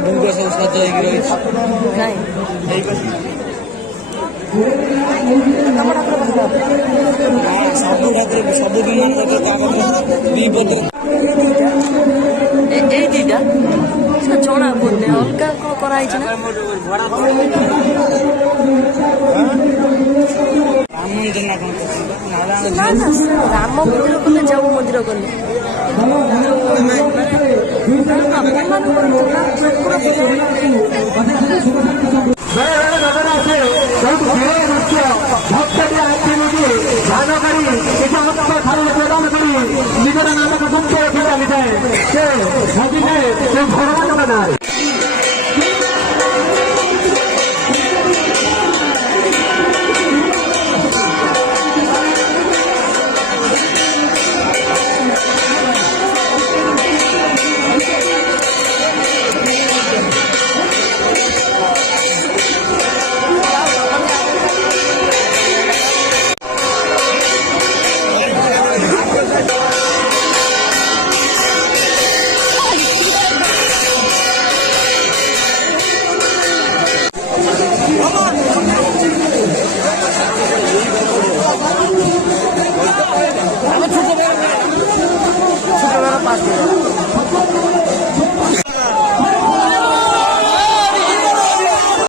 भूग सब सज रही सब ठाकुर सब विमान दीटा जना पड़े अलग कराई राम मंदिर गले जाऊ मंदिर गले নিজের নামকে মুক্ত রেখে যায় সে ভগবান ছোটবেলা 5